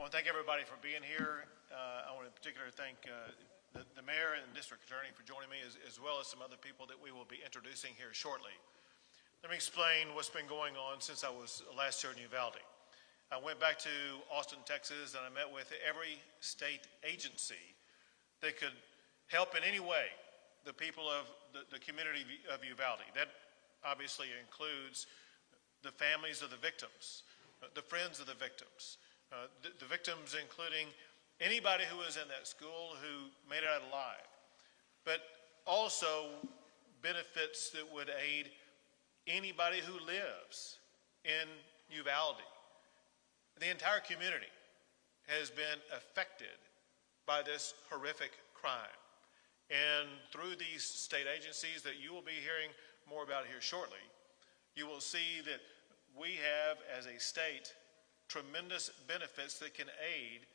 I want to thank everybody for being here. I want to in particular thank the mayor and district attorney for joining me, as well as some other people that we will be introducing here shortly. Let me explain what's been going on since I was last here in Uvalde. I went back to Austin, Texas, and I met with every state agency that could help in any way the people of the community of Uvalde. That obviously includes the families of the victims, the friends of the victims, the victims including anybody who was in that school who made it out alive, but also benefits that would aid anybody who lives in Uvalde. The entire community has been affected by this horrific crime. And through these state agencies that you will be hearing more about here shortly, you will see that we have, as a state, tremendous benefits that can aid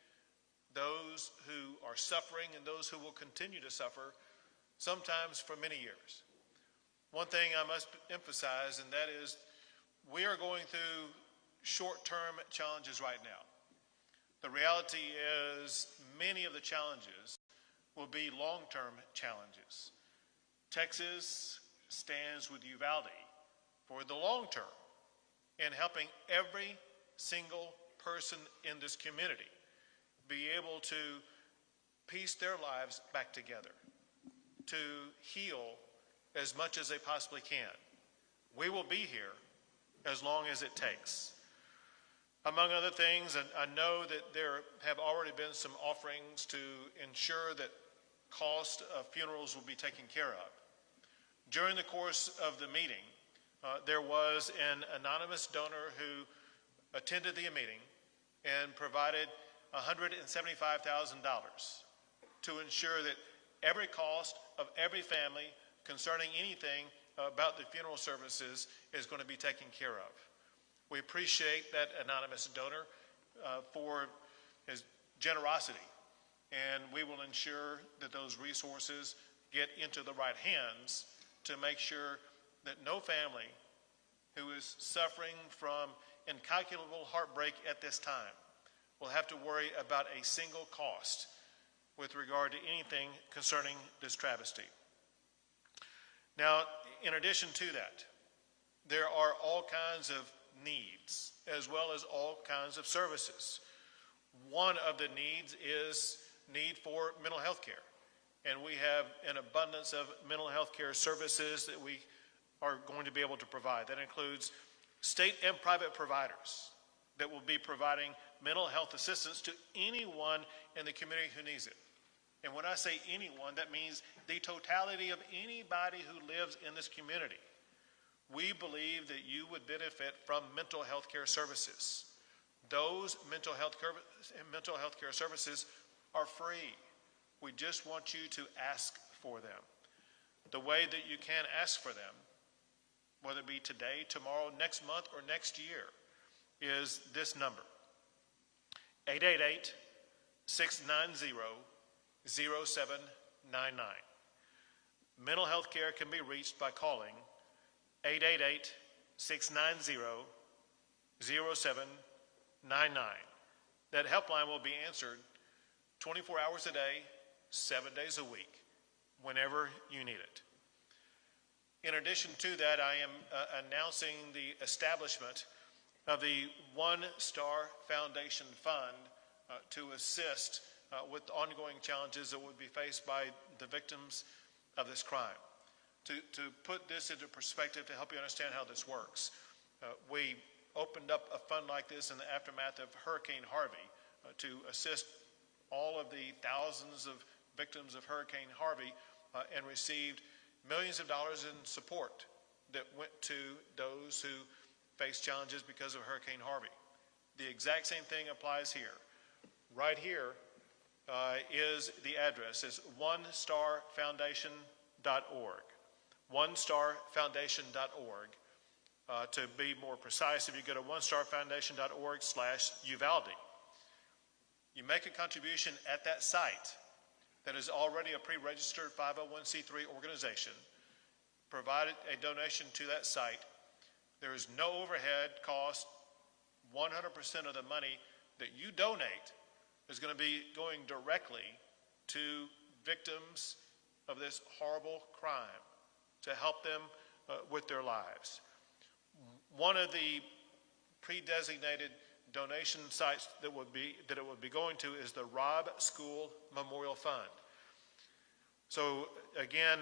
those who are suffering and those who will continue to suffer, sometimes for many years. One thing I must emphasize, and that is we are going through short-term challenges right now. The reality is many of the challenges will be long-term challenges. Texas stands with Uvalde for the long term in helping every single person in this community be able to piece their lives back together, to heal as much as they possibly can. We will be here as long as it takes. Among other things, and I know that there have already been some offerings to ensure that cost of funerals will be taken care of. During the course of the meeting, there was an anonymous donor who attended the meeting and provided $175,000 to ensure that every cost of every family concerning anything about the funeral services is going to be taken care of. We appreciate that anonymous donor for his generosity, and we will ensure that those resources get into the right hands to make sure that no family who is suffering from incalculable heartbreak at this time will have to worry about a single cost with regard to anything concerning this travesty. Now, in addition to that, there are all kinds of needs as well as all kinds of services. One of the needs is need for mental health care. And we have an abundance of mental health care services that we are going to be able to provide. That includes state and private providers that will be providing mental health assistance to anyone in the community who needs it. And when I say anyone, that means the totality of anybody who lives in this community. We believe that you would benefit from mental health care services. Those mental health care services are free. We just want you to ask for them. The way that you can ask for them, whether it be today, tomorrow, next month, or next year, is this number: 888-690-0799. Mental health care can be reached by calling 888-690-0799. That helpline will be answered 24 hours a day, 7 days a week, whenever you need it. In addition to that, I am announcing the establishment of the One Star Foundation Fund to assist with ongoing challenges that would be faced by the victims of this crime. To put this into perspective, to help you understand how this works, we opened up a fund like this in the aftermath of Hurricane Harvey to assist all of the thousands of victims of Hurricane Harvey and received millions of dollars in support that went to those who faced challenges because of Hurricane Harvey. The exact same thing applies here. Right here is the address. It's onestarfoundation.org. onestarfoundation.org. To be more precise, if you go to onestarfoundation.org/Uvalde, you make a contribution at that site that is already a pre-registered 501c3 organization, provide a donation to that site. There is no overhead cost. 100% of the money that you donate is going to be going directly to victims of this horrible crime to help them with their lives. One of the pre-designated donation sites that it would be going to is the Robb School Memorial Fund. So again,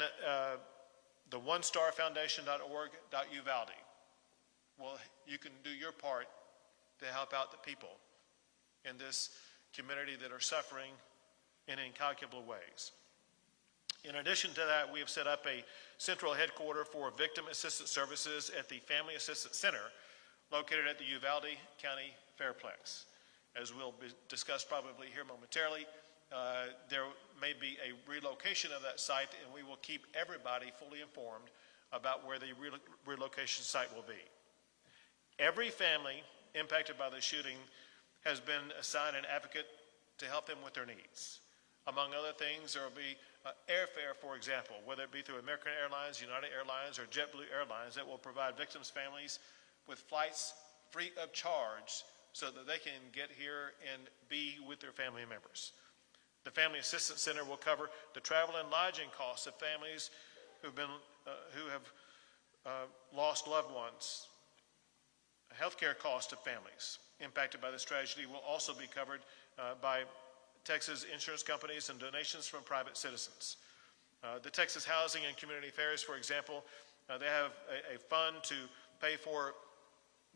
the onestarfoundation.org.uvalde. Well, you can do your part to help out the people in this community that are suffering in incalculable ways. In addition to that, we have set up a central headquarters for Victim Assistance Services at the Family Assistance Center located at the Uvalde County Fairplex. As we'll discuss probably here momentarily, there may be a relocation of that site, and we will keep everybody fully informed about where the relocation site will be. Every family impacted by the shooting has been assigned an advocate to help them with their needs. Among other things, there will be airfare, for example, whether it be through American Airlines, United Airlines, or JetBlue Airlines, that will provide victims' families with flights free of charge so that they can get here and be with their family members. The Family Assistance Center will cover the travel and lodging costs of families who have lost loved ones. Healthcare costs of families impacted by this tragedy will also be covered by Texas insurance companies and donations from private citizens. The Texas Housing and Community Affairs, for example, they have a fund to pay for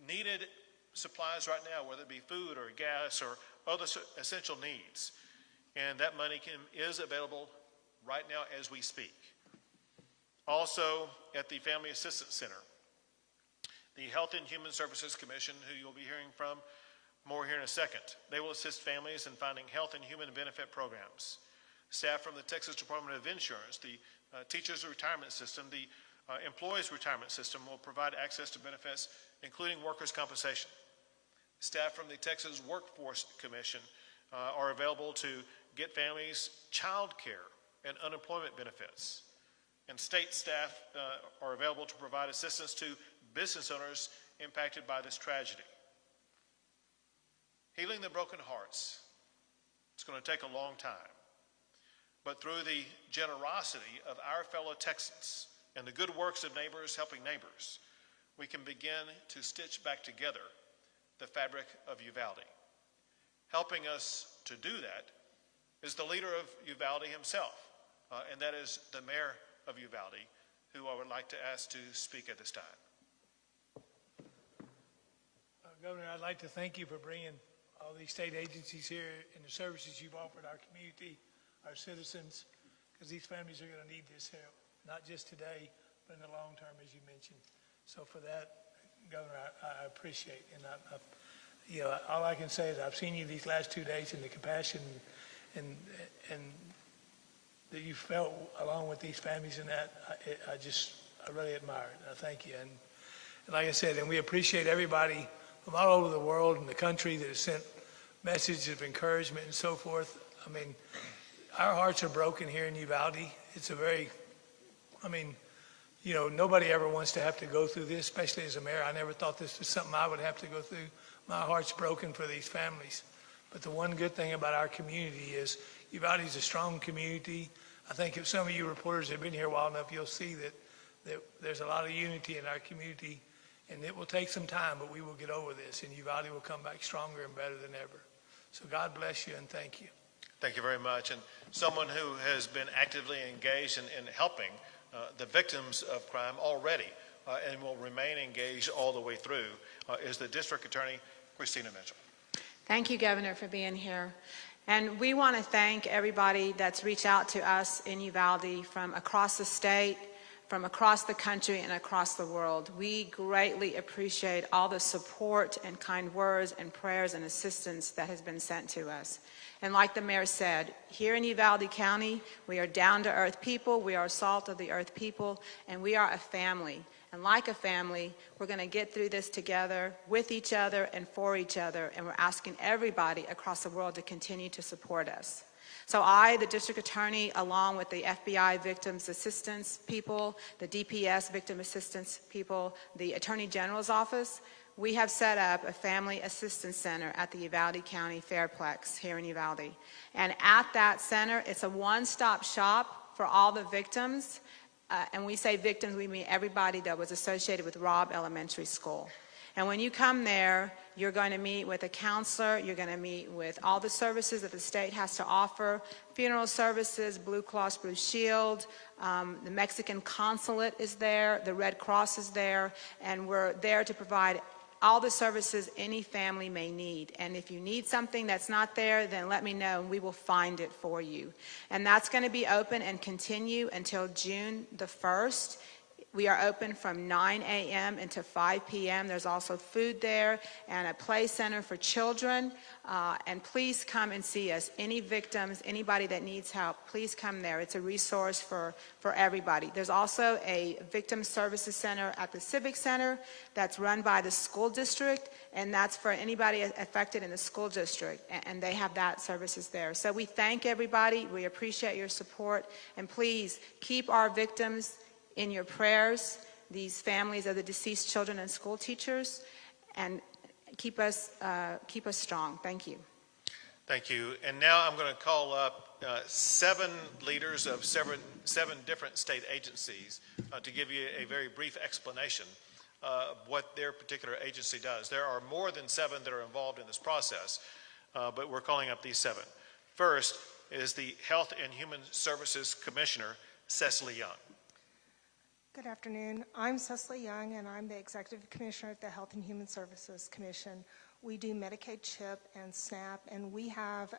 needed supplies right now, whether it be food or gas or other essential needs. And that money is available right now as we speak. Also, at the Family Assistance Center, the Health and Human Services Commission, who you'll be hearing from more here in a second, they will assist families in finding health and human benefit programs. Staff from the Texas Department of Insurance, the Teachers Retirement System, the Employees Retirement System will provide access to benefits, including workers' compensation. Staff from the Texas Workforce Commission are available to get families child care and unemployment benefits. And state staff are available to provide assistance to business owners impacted by this tragedy. Healing the broken hearts, it's going to take a long time. But through the generosity of our fellow Texans and the good works of neighbors helping neighbors, we can begin to stitch back together the fabric of Uvalde. Helping us to do that is the leader of Uvalde himself, and that is the mayor of Uvalde, who I would like to ask to speak at this time. Governor, I'd like to thank you for bringing all these state agencies here and the services you've offered our community, our citizens, because these families are going to need this help, not just today, but in the long term, as you mentioned. So for that, Governor, I appreciate, and you know, all I can say is I've seen you these last 2 days, and the compassion and that you felt along with these families, and that I really admire it. I thank you, and like I said, and we appreciate everybody from all over the world and the country that has sent messages of encouragement and so forth. I mean, our hearts are broken here in Uvalde. It's a very, I mean, you know, nobody ever wants to have to go through this, especially as a mayor. I never thought this was something I would have to go through. My heart's broken for these families. But the one good thing about our community is Uvalde is a strong community. I think if some of you reporters have been here a while enough, you'll see that there's a lot of unity in our community, and it will take some time, but we will get over this, and Uvalde will come back stronger and better than ever. So God bless you, and thank you. Thank you very much. And someone who has been actively engaged in helping the victims of crime already and will remain engaged all the way through is the District Attorney, Christina Mitchell. Thank you, Governor, for being here. And we want to thank everybody that's reached out to us in Uvalde from across the state, from across the country, and across the world. We greatly appreciate all the support and kind words and prayers and assistance that has been sent to us. And like the mayor said, here in Uvalde County, we are down-to-earth people, we are salt of the earth people, and we are a family. And like a family, we're going to get through this together with each other and for each other, and we're asking everybody across the world to continue to support us. So I, the District Attorney, along with the FBI Victims Assistance people, the DPS Victim Assistance people, the Attorney General's Office, we have set up a family assistance center at the Uvalde County Fairplex here in Uvalde. And at that center, it's a one-stop shop for all the victims. And we say victims, we mean everybody that was associated with Robb Elementary School. And when you come there, you're going to meet with a counselor, you're going to meet with all the services that the state has to offer, funeral services, Blue Cross Blue Shield, the Mexican consulate is there, the Red Cross is there, and we're there to provide all the services any family may need. And if you need something that's not there, then let me know and we will find it for you. And that's going to be open and continue until June the 1st. We are open from 9 a.m. until 5 p.m. There's also food there and a play center for children. And please come and see us. Any victims, anybody that needs help, please come there. It's a resource for everybody. There's also a victim services center at the Civic Center that's run by the school district, and that's for anybody affected in the school district, and they have that services there. So we thank everybody. We appreciate your support, and please keep our victims in your prayers, these families of the deceased children and school teachers, and keep us strong. Thank you. Thank you. And now I'm going to call up 7 leaders of seven different state agencies to give you a very brief explanation of what their particular agency does. There are more than 7 that are involved in this process, but we're calling up these 7. First is the Health and Human Services Commissioner, Cecily Young. Good afternoon. I'm Cecily Young, and I'm the Executive Commissioner at the Health and Human Services Commission. We do Medicaid, CHIP, and SNAP, and we have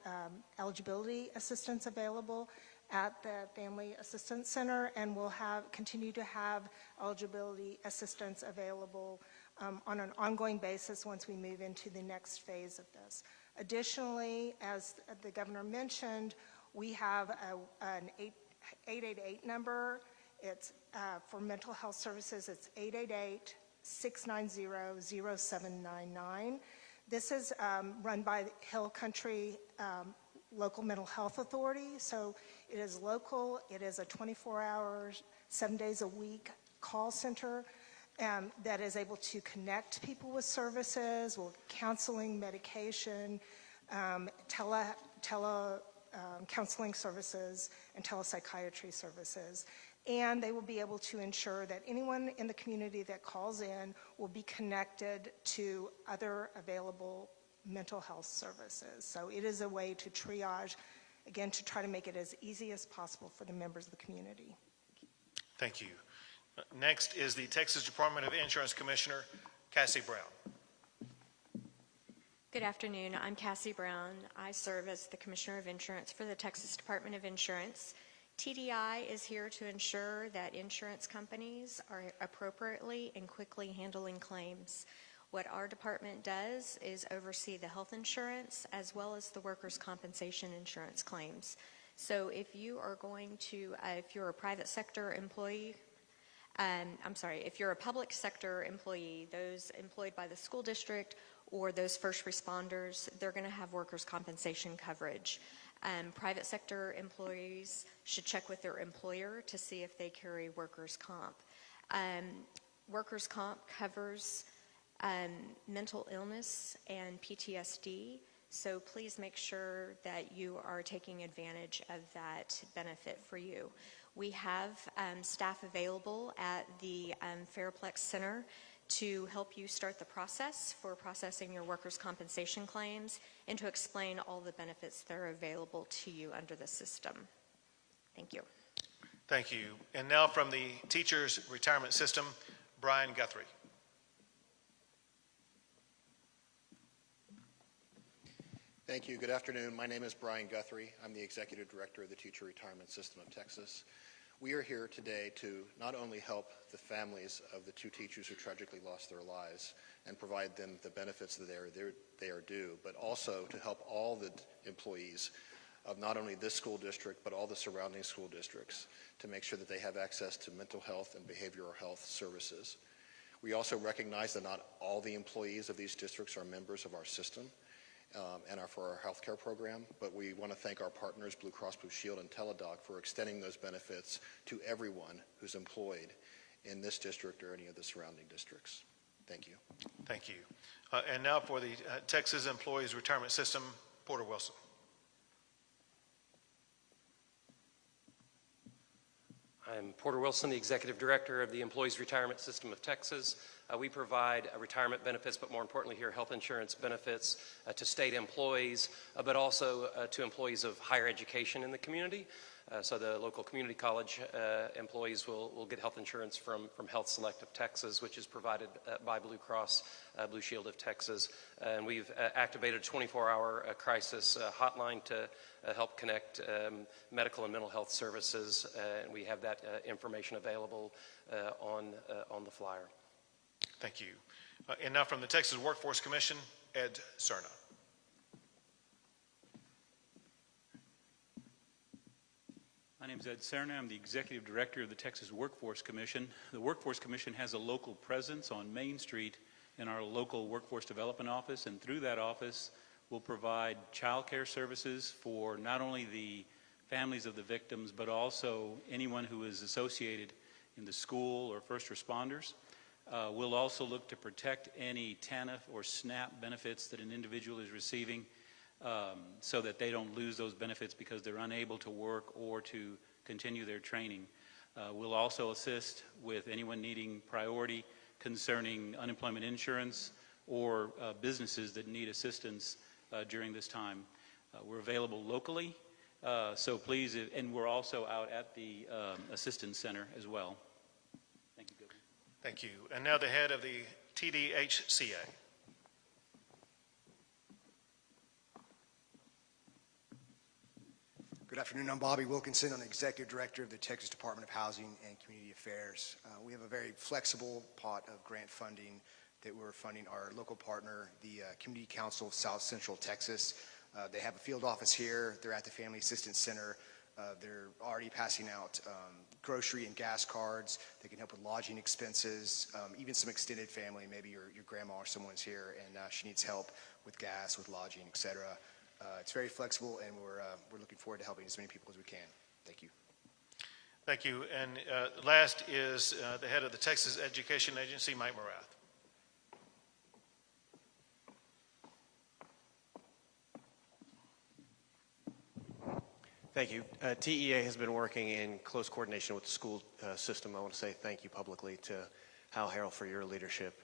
eligibility assistance available at the Family Assistance Center, and we'll continue to have eligibility assistance available on an ongoing basis once we move into the next phase of this. Additionally, as the governor mentioned, we have an 888 number. It's for mental health services. It's 888-690-0799. This is run by Hill Country Local Mental Health Authority. So it is local. It is a 24-hour, 7 days a week call center that is able to connect people with services, with counseling, medication, counseling services, and telepsychiatry services. And they will be able to ensure that anyone in the community that calls in will be connected to other available mental health services. So it is a way to triage, again, to try to make it as easy as possible for the members of the community. Thank you. Next is the Texas Department of Insurance Commissioner, Cassie Brown. Good afternoon. I'm Cassie Brown. I serve as the Commissioner of Insurance for the Texas Department of Insurance. TDI is here to ensure that insurance companies are appropriately and quickly handling claims. What our department does is oversee the health insurance as well as the workers' compensation insurance claims. So if you are going to, if you're a private sector employee, if you're a public sector employee, those employed by the school district or those first responders, they're going to have workers' compensation coverage. Private sector employees should check with their employer to see if they carry workers' comp. Workers' comp covers mental illness and PTSD, so please make sure that you are taking advantage of that benefit for you. We have staff available at the Fairplex Center to help you start the process for processing your workers' compensation claims and to explain all the benefits that are available to you under the system. Thank you. Thank you. And now from the Teachers Retirement System, Brian Guthrie. Thank you. Good afternoon. My name is Brian Guthrie. I'm the Executive Director of the Teacher Retirement System of Texas. We are here today to not only help the families of the 2 teachers who tragically lost their lives and provide them the benefits that they are due, but also to help all the employees of not only this school district, but all the surrounding school districts to make sure that they have access to mental health and behavioral health services. We also recognize that not all the employees of these districts are members of our system and are for our healthcare program, but we want to thank our partners, Blue Cross Blue Shield and Teladoc, for extending those benefits to everyone who's employed in this district or any of the surrounding districts. Thank you. Thank you. And now for the Texas Employees Retirement System, Porter Wilson. I'm Porter Wilson, the Executive Director of the Employees Retirement System of Texas. We provide retirement benefits, but more importantly here, health insurance benefits to state employees, but also to employees of higher education in the community. So the local community college employees will get health insurance from Health Select of Texas, which is provided by Blue Cross Blue Shield of Texas. And we've activated a 24-hour crisis hotline to help connect medical and mental health services, and we have that information available on the flyer. Thank you. And now from the Texas Workforce Commission, Ed Cerna. My name is Ed Cerna. I'm the Executive Director of the Texas Workforce Commission. The Workforce Commission has a local presence on Main Street in our local Workforce Development Office, and through that office we'll provide child care services for not only the families of the victims, but also anyone who is associated in the school or first responders. We'll also look to protect any TANF or SNAP benefits that an individual is receiving, so that they don't lose those benefits because they're unable to work or to continue their training. We'll also assist with anyone needing priority concerning unemployment insurance or businesses that need assistance during this time. We're available locally, so please, and we're also out at the Assistance Center as well. Thank you, Governor. Thank you. And now the head of the TDHCA. Good afternoon. I'm Bobby Wilkinson. I'm the Executive Director of the Texas Department of Housing and Community Affairs. We have a very flexible pot of grant funding that we're funding our local partner, the Community Council of South Central Texas. They have a field office here. They're at the Family Assistance Center. They're already passing out grocery and gas cards. They can help with lodging expenses, even some extended family. Maybe your grandma or someone's here and she needs help with gas, with lodging, etc. It's very flexible, and we're looking forward to helping as many people as we can. Thank you. Thank you. And last is the head of the Texas Education Agency, Mike Morath. Thank you. TEA has been working in close coordination with the school system. I want to say thank you publicly to Hal Harrell for your leadership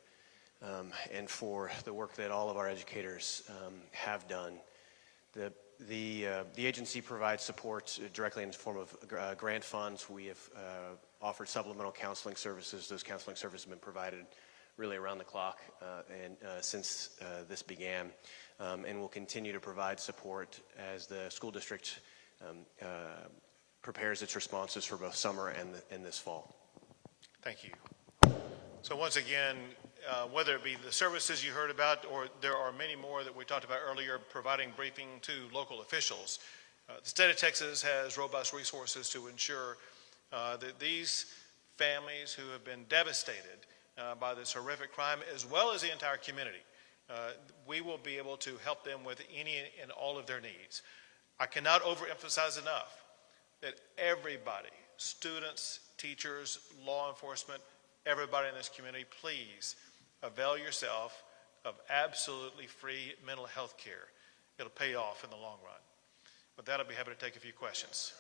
and for the work that all of our educators have done. The agency provides support directly in the form of grant funds. We have offered supplemental counseling services. Those counseling services have been provided really around the clock and since this began, and will continue to provide support as the school district prepares its responses for both summer and this fall. Thank you. So once again, whether it be the services you heard about, or there are many more that we talked about earlier, providing briefing to local officials. The state of Texas has robust resources to ensure that these families who have been devastated by this horrific crime, as well as the entire community, we will be able to help them with any and all of their needs. I cannot overemphasize enough that everybody, students, teachers, law enforcement, everybody in this community, please avail yourself of absolutely free mental health care. It'll pay off in the long run. With that, I'll be happy to take a few questions.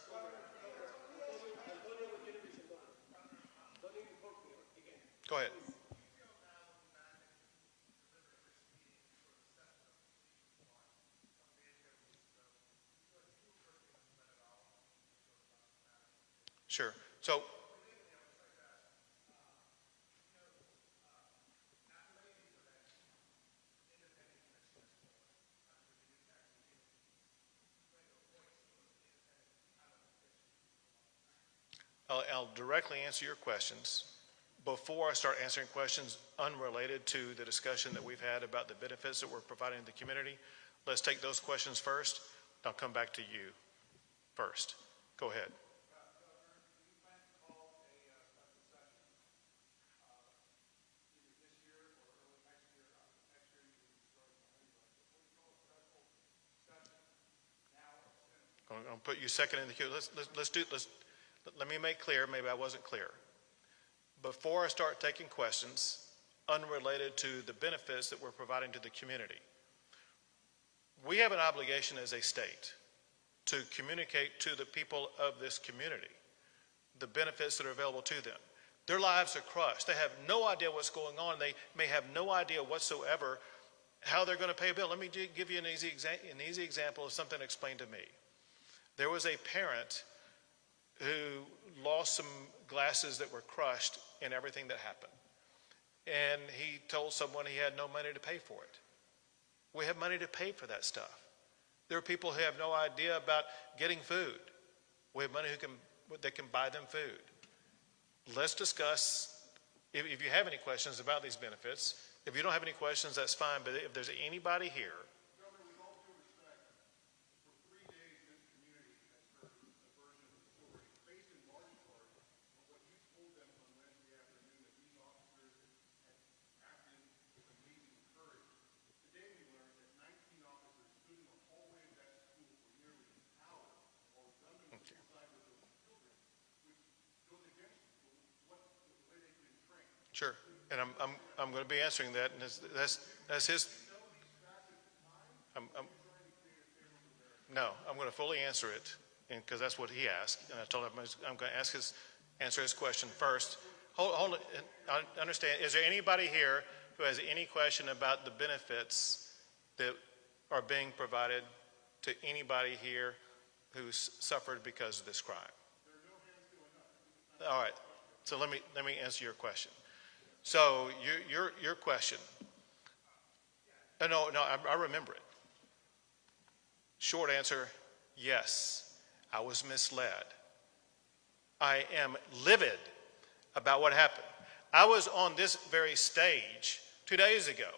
Go ahead. Sure. So, I'll directly answer your questions. Before I start answering questions unrelated to the discussion that we've had about the benefits that we're providing to the community, let's take those questions first. I'll come back to you first. Go ahead. I'll put you second in the queue. Let me make clear, maybe I wasn't clear. Before I start taking questions, unrelated to the benefits that we're providing to the community. We have an obligation as a state to communicate to the people of this community the benefits that are available to them. Their lives are crushed. They have no idea what's going on. They may have no idea whatsoever how they're going to pay a bill. Let me give you an easy example of something explained to me. There was a parent who lost some glasses that were crushed in everything that happened. And he told someone he had no money to pay for it. We have money to pay for that stuff. There are people who have no idea about getting food. We have money that can buy them food. Let's discuss, if you have any questions about these benefits. If you don't have any questions, that's fine, but if there's anybody here. Governor, with all due respect, for 3 days this community has heard a version of the story based in large part on what you told them on Wednesday afternoon that these officers had acted with amazing courage. Today we learned that 19 officers stood in the hallway of that school for nearly an hour while gunmen were inside with those children, which goes against the way they've been trained. Sure, and I'm going to be answering that, and that's his. No, I'm going to fully answer it, because that's what he asked, and I told him I'm going to answer his question first. Hold it. I understand. Is there anybody here who has any question about the benefits that are being provided to anybody here who's suffered because of this crime? All right. So let me answer your question. So your question. No, I remember it. Short answer, yes, I was misled. I am livid about what happened. I was on this very stage 2 days ago,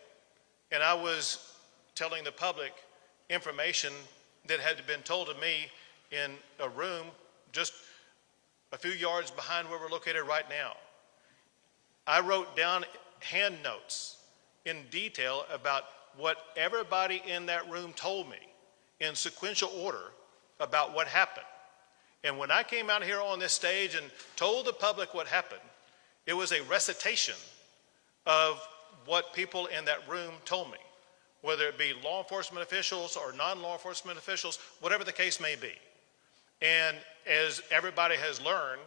and I was telling the public information that had been told to me in a room just a few yards behind where we're located right now. I wrote down hand notes in detail about what everybody in that room told me in sequential order about what happened. And when I came out here on this stage and told the public what happened, it was a recitation of what people in that room told me, whether it be law enforcement officials or non-law enforcement officials, whatever the case may be. And as everybody has learned,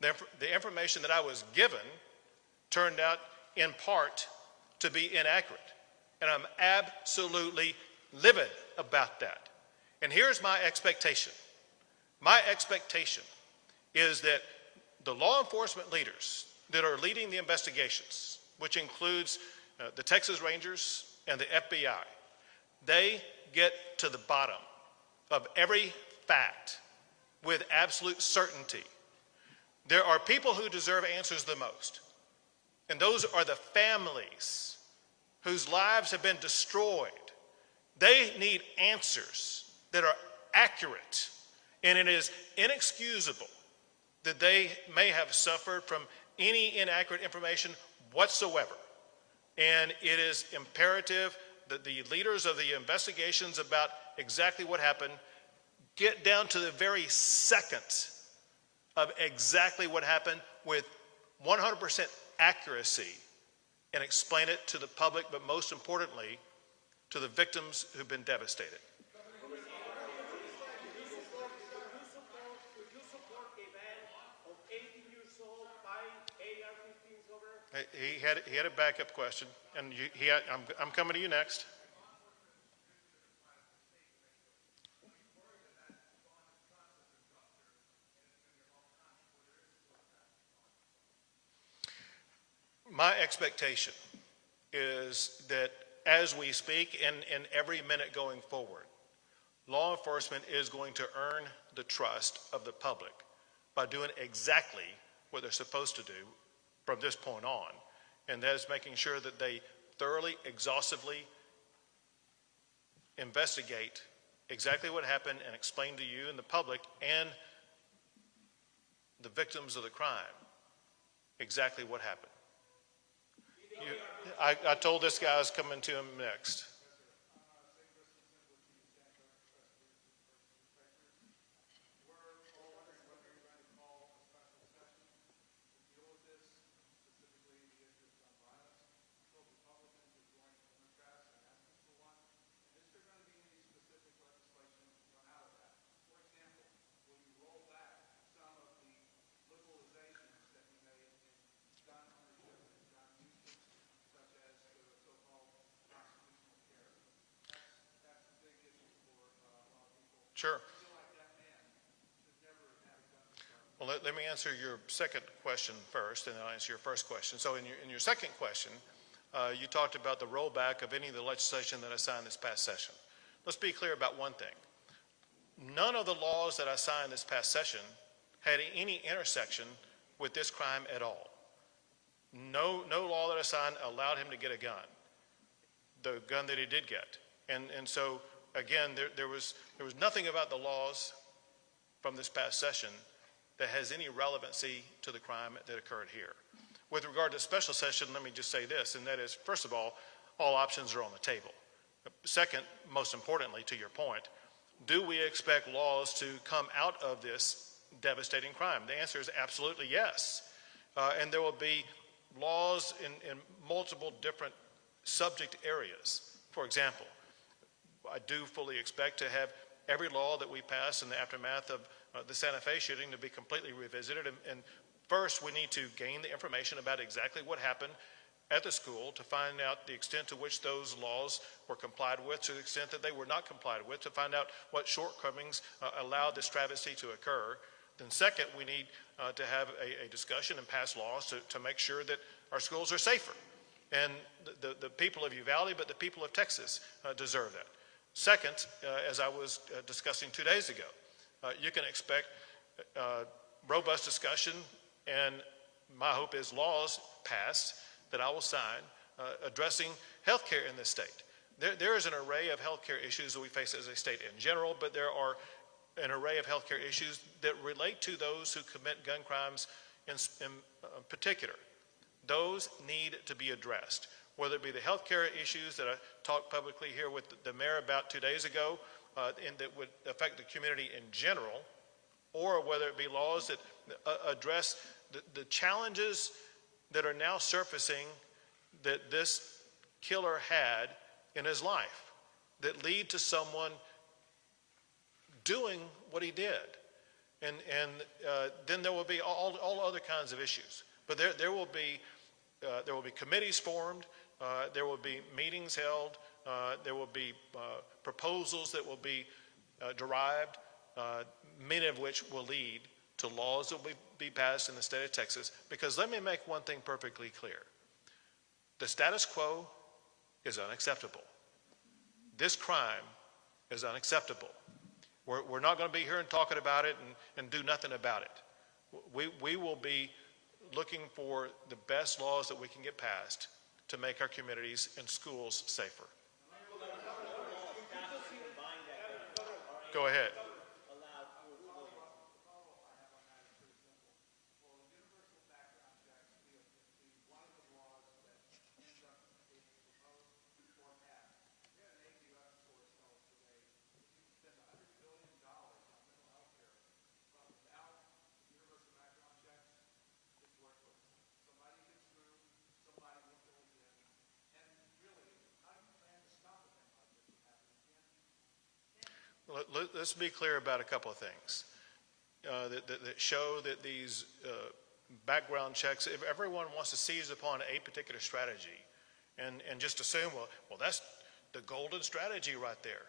the information that I was given turned out in part to be inaccurate. And I'm absolutely livid about that. And here's my expectation. My expectation is that the law enforcement leaders that are leading the investigations, which includes the Texas Rangers and the FBI, they get to the bottom of every fact with absolute certainty. There are people who deserve answers the most, and those are the families whose lives have been destroyed. They need answers that are accurate, and it is inexcusable that they may have suffered from any inaccurate information whatsoever. And it is imperative that the leaders of the investigations about exactly what happened get down to the very second of exactly what happened with 100% accuracy and explain it to the public, but most importantly, to the victims who've been devastated. He had a backup question, and I'm coming to you next. My expectation is that as we speak and every minute going forward, law enforcement is going to earn the trust of the public by doing exactly what they're supposed to do from this point on, and that is making sure that they thoroughly, exhaustively investigate exactly what happened and explain to you and the public and the victims of the crime exactly what happened. I told this guy I was coming to him next. Sure. Well, let me answer your second question first, and then I'll answer your first question. So in your second question, you talked about the rollback of any of the legislation that I signed this past session. Let's be clear about one thing. None of the laws that I signed this past session had any intersection with this crime at all. No law that I signed allowed him to get a gun, the gun that he did get. And so, again, there was nothing about the laws from this past session that has any relevancy to the crime that occurred here. With regard to special session, let me just say this, and that is, first of all options are on the table. Second, most importantly, to your point, do we expect laws to come out of this devastating crime? The answer is absolutely yes. And there will be laws in multiple different subject areas. For example, I do fully expect to have every law that we pass in the aftermath of the Santa Fe shooting to be completely revisited. And first, we need to gain the information about exactly what happened at the school to find out the extent to which those laws were complied with, to the extent that they were not complied with, to find out what shortcomings allowed this travesty to occur. Then second, we need to have a discussion and pass laws to make sure that our schools are safer. And the people of Uvalde, but the people of Texas deserve that. Second, as I was discussing 2 days ago, you can expect robust discussion, and my hope is laws passed that I will sign addressing healthcare in this state. There is an array of healthcare issues that we face as a state in general, but there are an array of healthcare issues that relate to those who commit gun crimes in particular. Those need to be addressed, whether it be the healthcare issues that I talked publicly here with the mayor about 2 days ago, and that would affect the community in general, or whether it be laws that address the challenges that are now surfacing that this killer had in his life that lead to someone doing what he did. And then there will be all other kinds of issues. But there will be committees formed, there will be meetings held, there will be proposals that will be derived, many of which will lead to laws that will be passed in the state of Texas. Because let me make one thing perfectly clear. The status quo is unacceptable. This crime is unacceptable. We're not going to be here and talking about it and do nothing about it. We will be looking for the best laws that we can get passed to make our communities and schools safer. Go ahead. Let's be clear about a couple of things that show that these background checks, if everyone wants to seize upon a particular strategy and just assume, well, that's the golden strategy right there.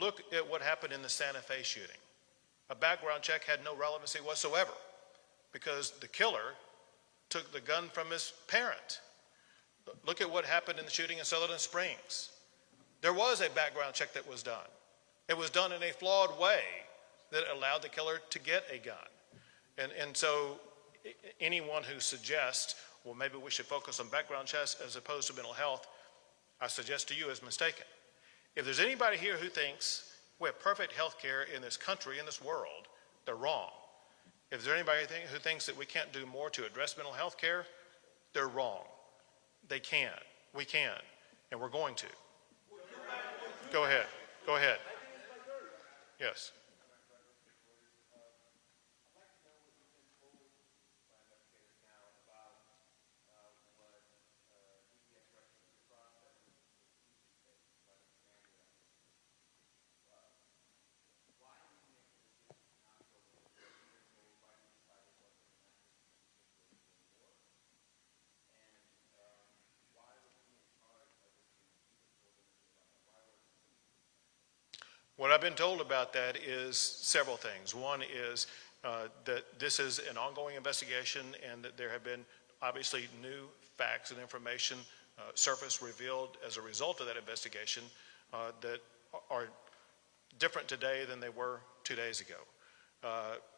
Look at what happened in the Santa Fe shooting. A background check had no relevancy whatsoever because the killer took the gun from his parent. Look at what happened in the shooting in Sutherland Springs. There was a background check that was done. It was done in a flawed way that allowed the killer to get a gun. And so anyone who suggests, well, maybe we should focus on background checks as opposed to mental health, I suggest to you is mistaken. If there's anybody here who thinks we have perfect health care in this country, in this world, they're wrong. If there's anybody who thinks that we can't do more to address mental health care, they're wrong. They can. We can. And we're going to. Go ahead. Go ahead. Yes. What I've been told about that is several things. One is that this is an ongoing investigation and that there have been obviously new facts and information surfaced, revealed as a result of that investigation that are different today than they were 2 days ago.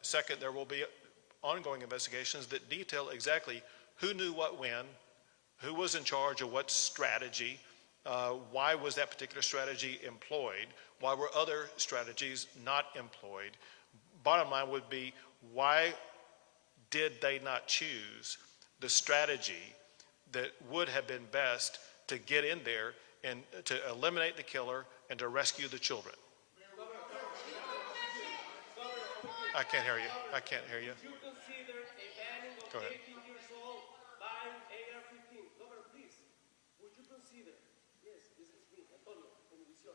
Second, there will be ongoing investigations that detail exactly who knew what when, who was in charge of what strategy, why was that particular strategy employed, why were other strategies not employed. Bottom line would be, why did they not choose the strategy that would have been best to get in there and to eliminate the killer and to rescue the children? I can't hear you. I can't hear you. Would you consider a banning of Go ahead. 18 years old buying AR-15? Governor, please, would you consider? Yes, this is me, Antonio, from Univision.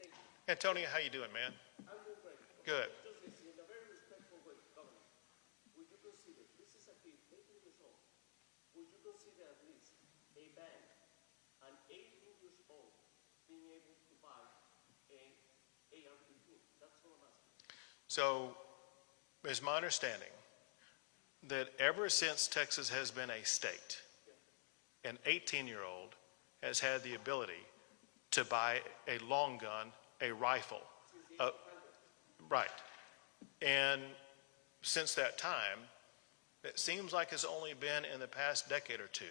Thank you. Antonio, how you doing, man? I'm doing great. Good. Just listen, in a very respectful way, Governor, would you consider, this is a kid, 18 years old, would you consider at least a ban on 18 years old being able to buy an AR-15? That's what I'm asking. So, it's my understanding that ever since Texas has been a state, an 18-year-old has had the ability to buy a long gun, a rifle. Right. And since that time, it seems like it's only been in the past decade or two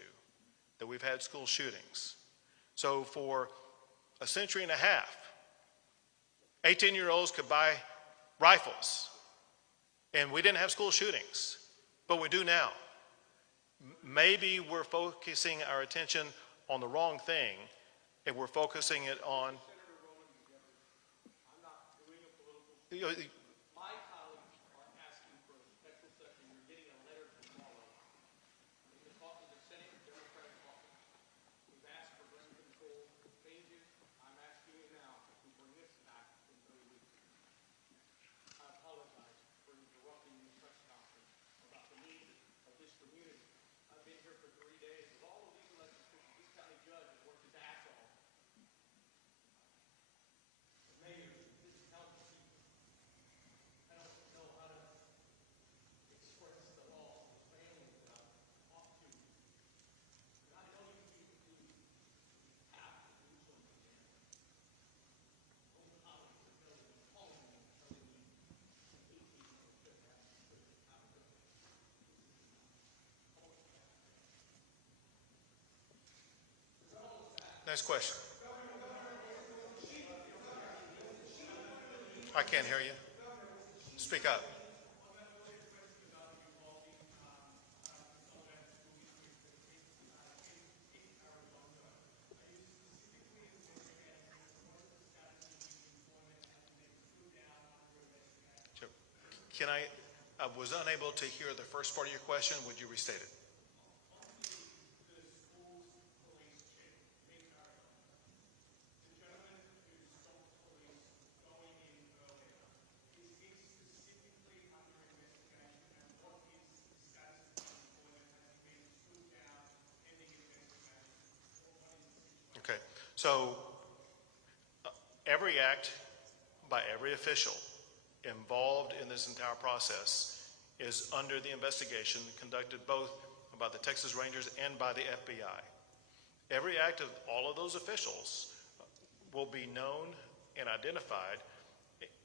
that we've had school shootings. So for a century and a half, 18-year-olds could buy rifles, and we didn't have school shootings, but we do now. Maybe we're focusing our attention on the wrong thing, and we're focusing it on. My colleagues are asking for a special session. You're getting a letter tomorrow. In the caucus, the Senate Democratic caucus. We've asked for gun control changes. I'm asking you now to bring this back in 3 weeks. I apologize for interrupting your press conference about the needs of this community. I've been here for 3 days. With all of these elected officials, this county judge has worked his ass off. Mayor, this council people, I don't know how to express the law to families without talk to. And I know you have to do something. Those colleagues are telling me, calling me, telling me 18 should have accountability. Next question. I can't hear you. Speak up. Can I was unable to hear the first part of your question. Would you restate it? Okay, so every act by every official involved in this entire process is under the investigation conducted both by the Texas Rangers and by the FBI. Every act of all of those officials will be known and identified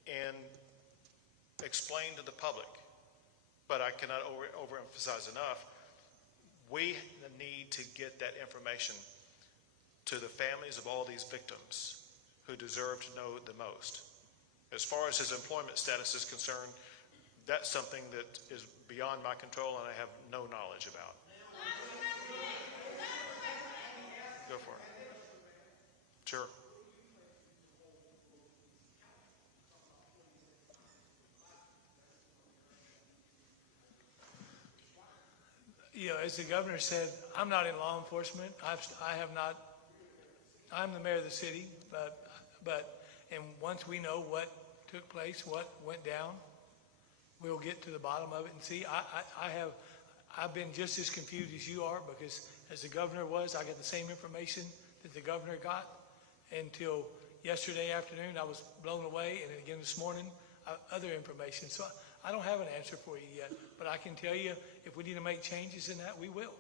and explained to the public. But I cannot overemphasize enough, we need to get that information to the families of all these victims who deserve to know the most. As far as his employment status is concerned, that's something that is beyond my control and I have no knowledge about. Go for it. Sure. You know, as the governor said, I'm not in law enforcement. I have not. I'm the mayor of the city, and once we know what took place, what went down, we'll get to the bottom of it and see. I've been just as confused as you are, because as the governor was, I got the same information that the governor got until yesterday afternoon, I was blown away, and again this morning, other information. So I don't have an answer for you yet, but I can tell you if we need to make changes in that, we will.